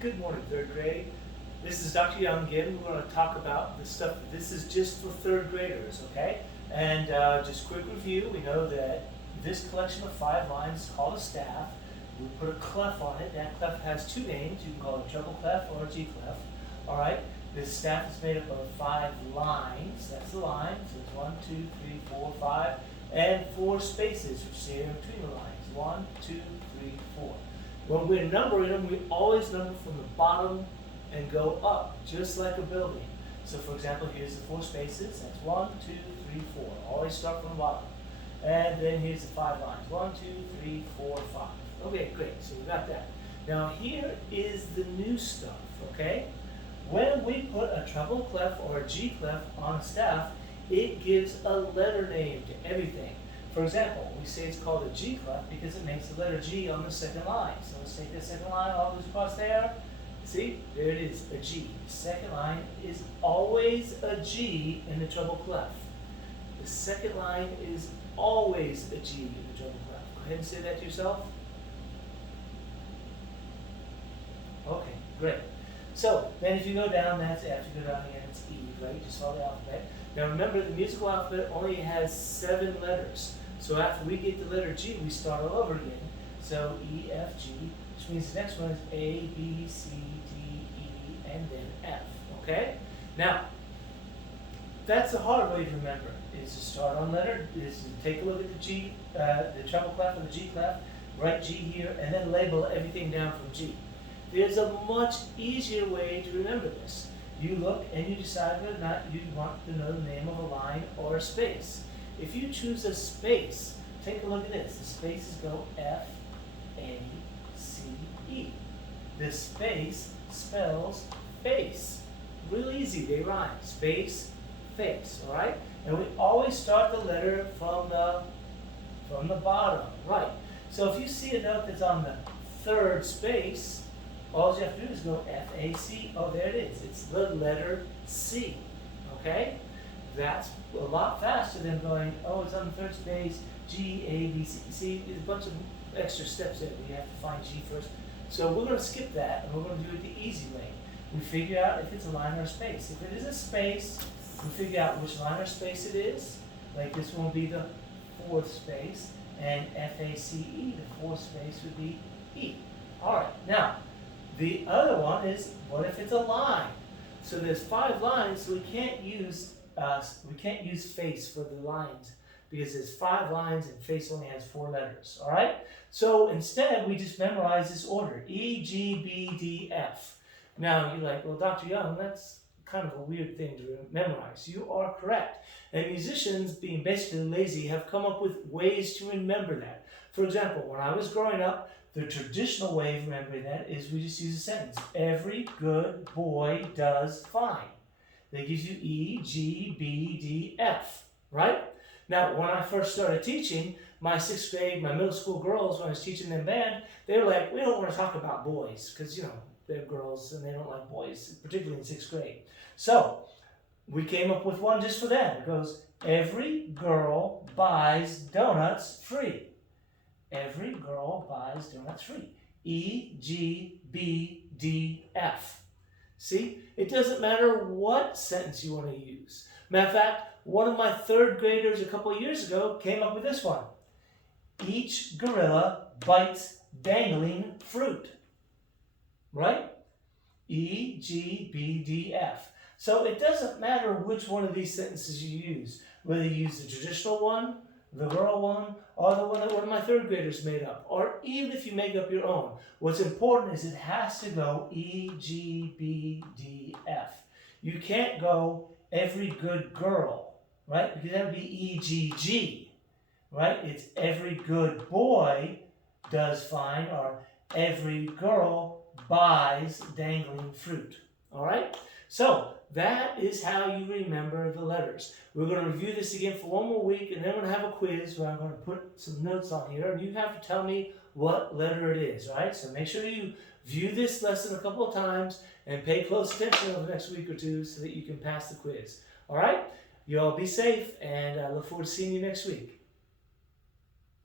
Good morning, third grade. This is Dr. Young again. We're going to talk about the stuff. This is just for third graders, okay? And just quick review. We know that this collection of 5 lines is called a staff. We put a clef on it. That clef has 2 names. You can call it a treble clef or a G clef. All right. This staff is made up of 5 lines. That's the line. So it's 1, 2, 3, 4, 5, and 4 spaces, which is in between the lines. 1, 2, 3, 4. When we're numbering them, we always number from the bottom and go up, just like a building. So for example, here's the 4 spaces. That's 1, 2, 3, 4. Always start from the bottom. And then here's the 5 lines. 1, 2, 3, 4, 5. Okay, great. So we got that. Now here is the new stuff, okay? When we put a treble clef or a G clef on a staff, it gives a letter name to everything. For example, we say it's called a G clef because it makes the letter G on the second line. So let's take the second line all goes across there. See, there it is, a G. The second line is always a G in the treble clef. The second line is always a G in the treble clef. Go ahead and say that to yourself. Okay, great. So then if you go down, that's F. You go down again, it's E, right? Just follow the alphabet. Now remember, the musical alphabet only has 7 letters. So after we get the letter G, we start all over again. So E, F, G, which means the next one is A, B, C, D, E, and then F. Okay? Now, that's a hard way to remember, is to start on letter, is to take a look at the G, the treble clef or the G clef, write G here, and then label everything down from G. There's a much easier way to remember this. You look and you decide whether or not you want to know the name of a line or a space. If you choose a space, take a look at this. The spaces go F, A, C, E. This space spells face. Real easy, they rhyme. Space, face, all right? And we always start the letter from the bottom, right? So if you see a note that's on the 3rd space, all you have to do is go F-A-C. Oh, there it is. It's the letter C. Okay? That's a lot faster than going, oh, it's on the 3rd space, G, A, B, C. See, there's a bunch of extra steps there. We have to find G first. So we're going to skip that, and we're going to do it the easy way. We figure out if it's a line or a space. If it is a space, we figure out which line or space it is. Like this one will be the 4th space, and F-A-C-E, the 4th space would be E. All right, now, the other one is, what if it's a line? So there's 5 lines, so we can't use face for the lines because there's 5 lines and face only has 4 letters. All right. So instead, we just memorize this order: E, G, B, D, F. Now you're like, well, Dr. Young, that's kind of a weird thing to memorize. You are correct. And musicians, being basically lazy, have come up with ways to remember that. For example, when I was growing up, the traditional way of remembering that is we just use a sentence. Every good boy does fine. That gives you E, G, B, D, F, right? Now, when I first started teaching, my 6th grade, my middle school girls, when I was teaching them band, they were like, we don't want to talk about boys because, you know, they're girls and they don't like boys, particularly in 6th grade. So we came up with one just for them. It goes, every girl buys donuts free. Every girl buys donuts free. E, G, B, D, F. See, it doesn't matter what sentence you want to use. Matter of fact, one of my 3rd graders a couple of years ago came up with this one. Each gorilla bites dangling fruit. Right? E, G, B, D, F. So it doesn't matter which one of these sentences you use, whether you use the traditional one, the girl one, or the one that one of my 3rd graders made up, or even if you make up your own. What's important is it has to go E, G, B, D, F. You can't go every good girl, right? Because that would be E, G, G, right? It's every good boy does fine, or every girl buys dangling fruit, all right? So that is how you remember the letters. We're going to review this again for 1 more week, and then we're going to have a quiz where I'm going to put some notes on here, and you have to tell me what letter it is, all right? So make sure you view this lesson a couple of times and pay close attention over the next week or 2 so that you can pass the quiz, all right? You all be safe, and I look forward to seeing you next week.